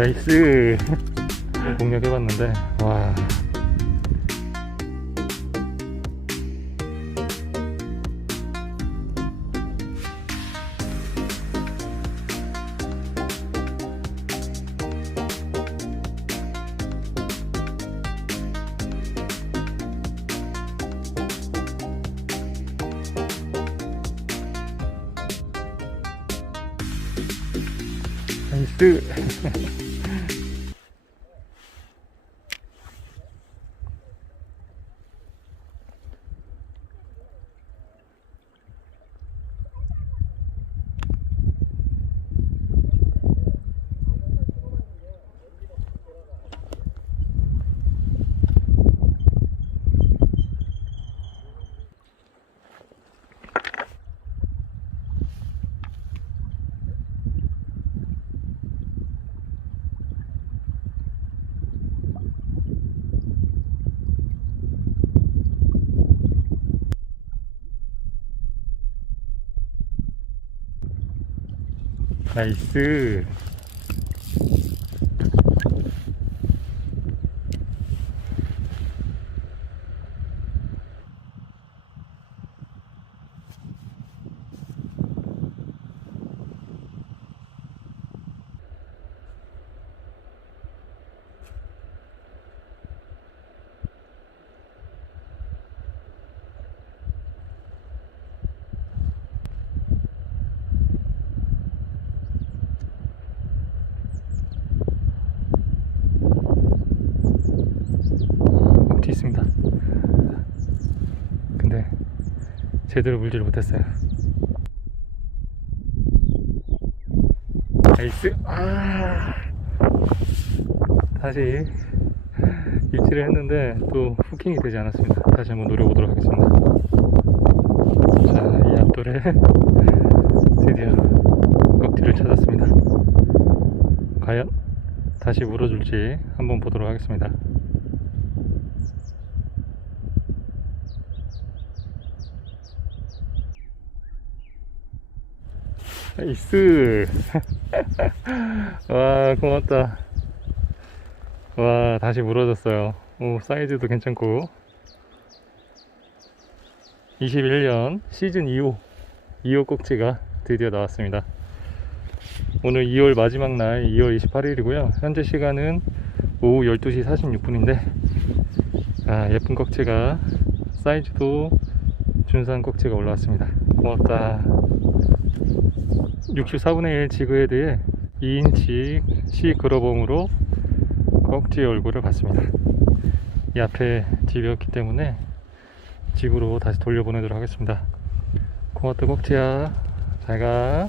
나이스. 공략해봤는데 와. 나이스 나이스 꼭지 있습니다 근데 제대로 물지를 못했어요. 나이스. 아. 다시 입질을 했는데 또 후킹이 되지 않았습니다. 다시 한번 노려보도록 하겠습니다. 자이 앞돌에 드디어 꺽지를 찾았습니다. 과연 다시 물어줄지 한번 보도록 하겠습니다 나이스. 와 고맙다. 와 다시 물어졌어요. 오 사이즈도 괜찮고. 21년 시즌 2호 2호 꼭지가 드디어 나왔습니다. 오늘 2월 마지막 날 2월 28일이고요. 현재 시간은 오후 12시 46분인데 아 예쁜 꼭지가 사이즈도 준수한 꼭지가 올라왔습니다. 고맙다 64분의 1 지그헤드에 2인치 C 그러봉으로 꺽지의 얼굴을 봤습니다. 이 앞에 집이었기 때문에 집으로 다시 돌려보내도록 하겠습니다. 고맙다 꺽지야. 잘가.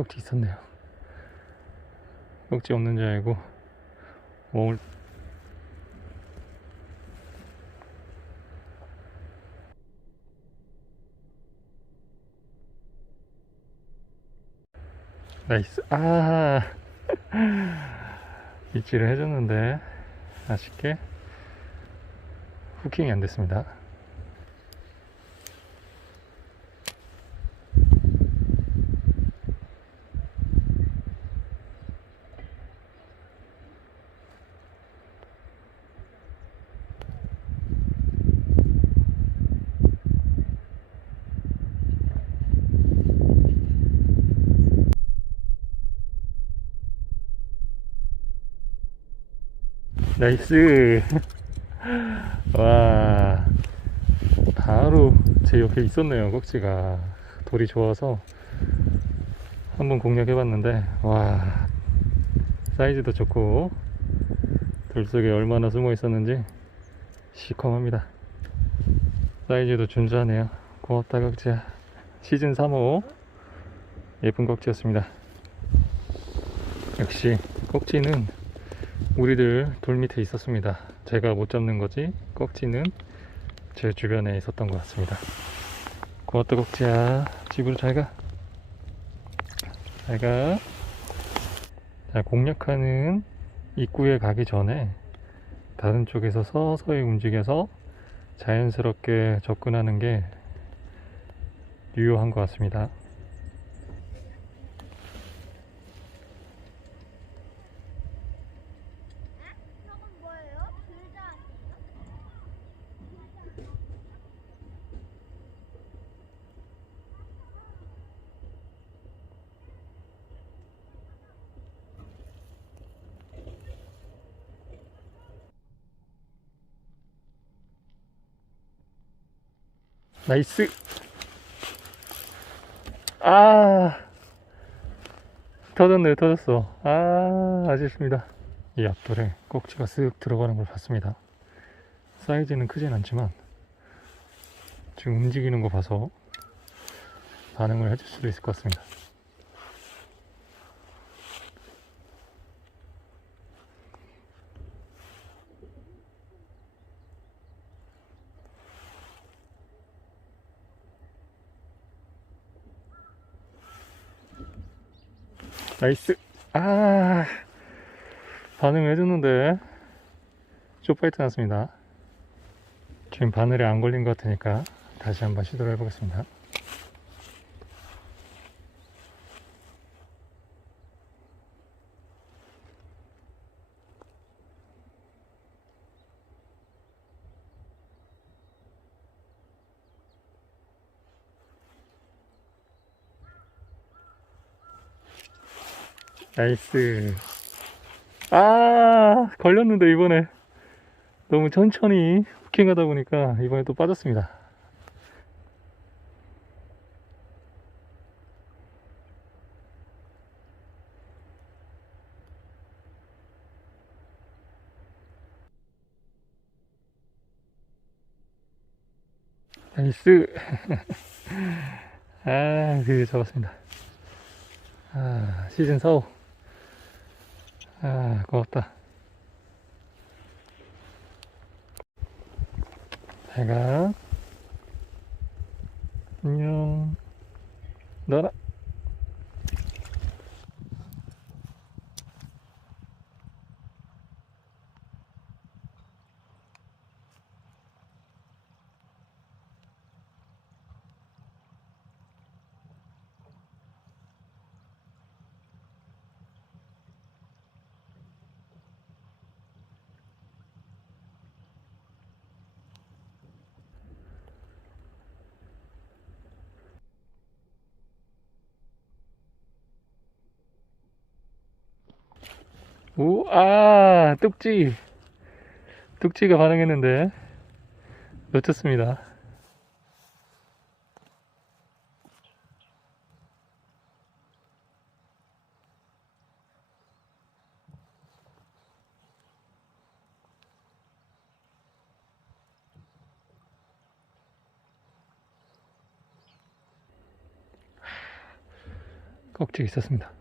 꺽지 있었네요. 꺽지 없는 줄 알고 몸을 나이스 아 입질을 해줬는데 아쉽게 후킹이 안 됐습니다. 나이스. 와. 바로 제 옆에 있었네요 꼭지가. 돌이 좋아서. 한번 공략해 봤는데 와. 사이즈도 좋고 돌 속에 얼마나 숨어 있었는지 시커멉니다. 사이즈도 준수하네요. 고맙다 꼭지야. 시즌 3호. 예쁜 꼭지였습니다. 역시 꼭지는 우리들 돌 밑에 있었습니다. 제가 못 잡는 거지 꼭지는 제 주변에 있었던 것 같습니다. 고맙다 꼭지야. 집으로 잘 가. 잘 가. 자, 공략하는 입구에 가기 전에 다른 쪽에서 서서히 움직여서 자연스럽게 접근하는 게 유효한 것 같습니다. 저건 뭐예요? 글자 아니에요? 나이스. 아. 터졌네, 터졌어. 아, 아쉽습니다. 이 앞돌에 꼭지가 쓱 들어가는 걸 봤습니다. 사이즈는 크진 않지만, 지금 움직이는 거 봐서 반응을 해줄 수도 있을 것 같습니다. 나이스. 아, 반응을 해줬는데, 쇼파이트 났습니다. 지금 바늘에 안 걸린 것 같으니까 다시 한번 시도를 해보겠습니다. 나이스. 아, 걸렸는데, 이번에. 너무 천천히 후킹 하다 보니까 이번에 또 빠졌습니다. 나이스. 아, 드디어 잡았습니다. 아, 시즌 4호. 아, 고맙다. 잘가. 안녕. 너라. 오, 아, 뚝지. 뚝지가 반응했는데. 놓쳤습니다. 꼭지 있었습니다.